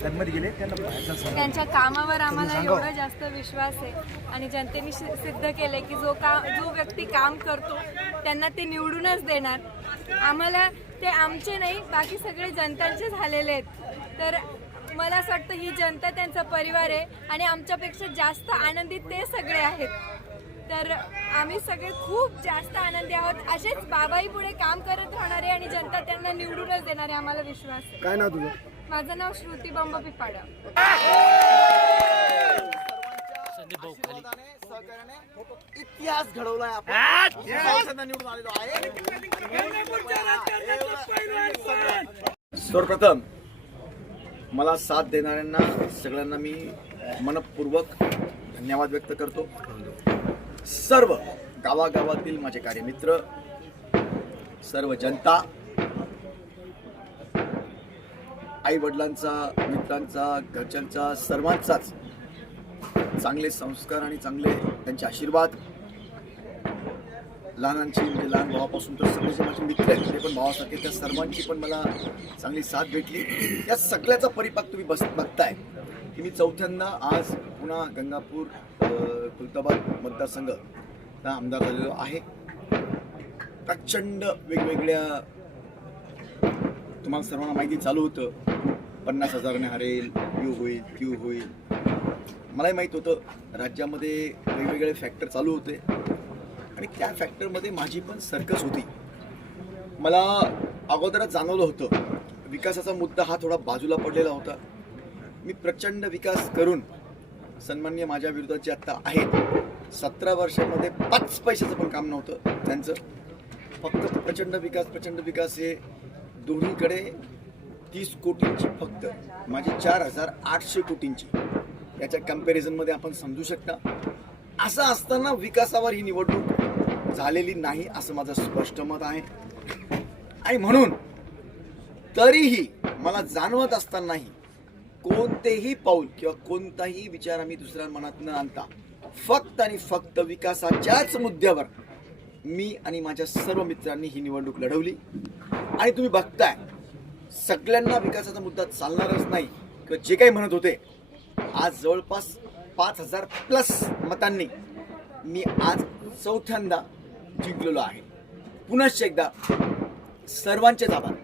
सगळं त्यांच्या कामावर आम्हाला एवढा जास्त विश्वास आहे. आणि जनतेने सिद्ध केलंय की जो का जो व्यक्ती काम करतो त्यांना ते निवडूनच देणार. आम्हाला ते आमचे नाही बाकी सगळे जनतांचे झालेले आहेत. तर मला असं वाटतं ही जनता त्यांचा परिवार आहे आणि आमच्यापेक्षा जास्त आनंदित ते सगळे आहेत. तर आम्ही सगळे खूप जास्त आनंदी आहोत. असेच बाबाई पुढे काम करत राहणार आहे आणि जनता त्यांना निवडूनच देणार आहे आम्हाला विश्वास आहे. काय नाव तुझं? माझं नाव श्रुती बंब पिपाडा. इतिहास घडवलाय आपण. संसदेत निवडून आलेलो आहे. सर्वप्रथम मला साथ देणाऱ्यांना सगळ्यांना मी मनपूर्वक धन्यवाद व्यक्त करतो. सर्व गावागावातील माझे कार्यमित्र सर्व जनता आई वडिलांचा मित्रांचा घरच्यांचा सर्वांचाच चांगले संस्कार आणि चांगले त्यांचे आशीर्वाद. लहानांची म्हणजे लहान भावापासून तर सगळेचे माझे मित्र आहेत ते पण भावासारखे त्या सर्वांची पण मला चांगली साथ भेटली. या सगळ्याचा परिपाक तुम्ही बस बघताय. की मी चौथ्यांदा आज पुन्हा गंगापूर अ, खुलताबाद मतदारसंघ हा आमदार झालेलो आहे. प्रचंड वेगवेगळ्या तुम्हाला सर्वांना माहिती चालू होतं. पन्नास हजारने हरेल यू होईल क्यू होईल. मलाही माहीत होतं राज्यामध्ये वेगवेगळे फॅक्टर चालू होते. आणि त्या फॅक्टरमध्ये माझी पण सर्कस होती. मला अगोदरच जाणवलं होतं विकासाचा मुद्दा हा थोडा बाजूला पडलेला होता. मी प्रचंड विकास करून सन्मान्य माझ्या विरोधात जे आत्ता आहेत. सतरा वर्षामध्ये पाच पैशाचं पण काम नव्हतं त्यांचं. फक्त प्रचंड विकास प्रचंड विकास हे दोन्हीकडे तीस कोटींची फक्त. माझी चार हजार आठशे कोटींची. याच्या कम्पॅरिझनमध्ये आपण समजू शकता. असं असताना विकासावर ही निवडणूक झालेली नाही असं माझं स्पष्ट मत आहे. आणि म्हणून तरीही मला जाणवत असतानाही कोणतेही पाऊल किंवा कोणताही विचार आम्ही दुसऱ्या मनात न आणता फक्त आणि फक्त विकासाच्याच मुद्द्यावर मी आणि माझ्या सर्व मित्रांनी ही निवडणूक लढवली. आणि तुम्ही बघताय सगळ्यांना विकासाचा मुद्दा चालणारच नाही किंवा जे काही म्हणत होते. आज जवळपास पाच हजार प्लस मतांनी मी आज चौथ्यांदा जिंकलेलो आहे. पुनश्च एकदा सर्वांचेच आभार.